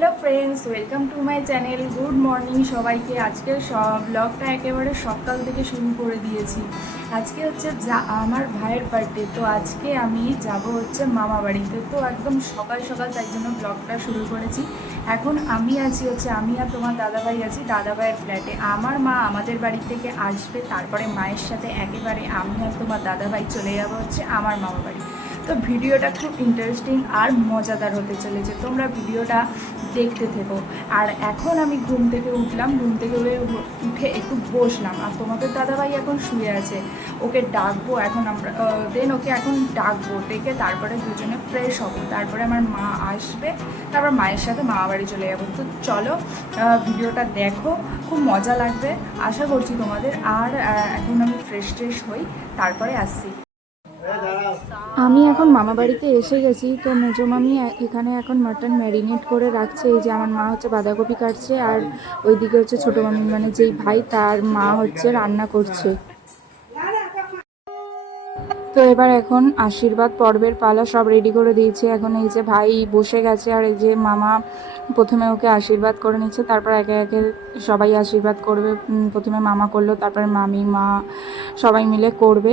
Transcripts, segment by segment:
Hello friends welcome to my channel good morning সবাইকে। আজকের সব ব্লগটা একেবারে সকাল থেকে শুরু করে দিয়েছি। আজকে হচ্ছে যা আমার ভাইয়ের বার্থডে তো আজকে আমি যাব হচ্ছে মামা বাড়িতে। তো একদম সকাল সকাল তাই জন্য ব্লগটা শুরু করেছি। এখন আমি আছি হচ্ছে, আমি আর তোমার দাদাভাই আছি দাদাভাইয়ের ফ্ল্যাটে আমার মা আমাদের বাড়ি থেকে আসবে, তারপরে মায়ের সাথে একেবারে আমি আর তোমার দাদাভাই চলে যাব হচ্ছে আমার মামা বাড়ি। তো ভিডিওটা খুব ইন্টারেস্টিং আর মজাদার হতে চলেছে। তোমরা ভিডিওটা দেখতে থেকো। আর এখন আমি ঘুম থেকে উঠলাম, ঘুম থেকে উঠে একটু বসলাম। আর তোমাদের দাদাভাই এখন শুয়ে আছে। ওকে ডাকবো এখন আমরা দেন ওকে এখন ডাকবো। ডেকে তারপরে দুজনে ফ্রেশ হব। তারপরে আমার মা আসবে। তারপর মায়ের সাথে মামা বাড়ি চলে যাব। তো চলো ভিডিওটা দেখো। খুব মজা লাগবে। আশা করছি তোমাদের। আর এখন আমি ফ্রেশ ট্রেশ হই। তারপরে আসছি। আমি এখন মামা বাড়িতে এসে গেছি, তো মেজো মামি এখানে এখন মাটন ম্যারিনেট করে রাখছে। এই যে আমার মা হচ্ছে বাঁধাকপি কাটছে, আর ওইদিকে হচ্ছে ছোটো মামি মানে যেই ভাই, তার মা হচ্ছে রান্না করছে। তো এবার এখন আশীর্বাদ পর্বের পালা সব রেডি করে দিয়েছে। এখন এই যে ভাই বসে গেছে, আর এই যে মামা প্রথমে ওকে আশীর্বাদ করে নিচ্ছে, তারপর একে একে সবাই আশীর্বাদ করবে। প্রথমে মামা করল, তারপর মামি, মা সবাই মিলে করবে।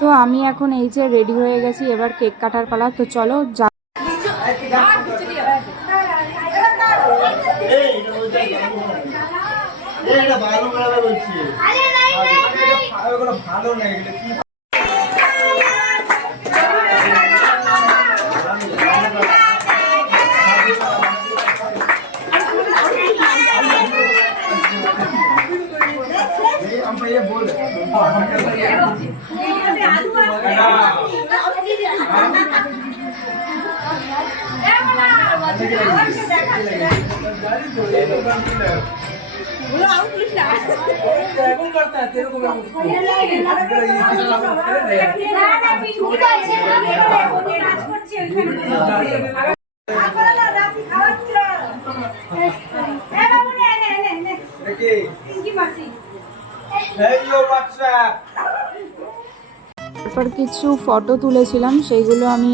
তো আমি এখন এই যে রেডি হয়ে গেছি এবার কেক কাটার পালা তো চলো যা এটা ভালো করে বলছি ভালো না এগুলো কি हम ये बोल কি মাসি এই বাচ্চা তারপর কিছু ফটো তুলেছিলাম, সেইগুলো আমি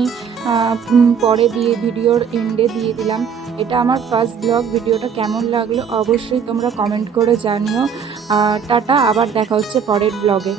পরে দিয়ে ভিডিওর এন্ডে দিয়ে দিলাম। এটা আমার ফার্স্ট ব্লগ ভিডিওটা কেমন লাগল অবশ্যই তোমরা কমেন্ট করে জানিও। টাটা, আবার দেখা হচ্ছে পরের ব্লগে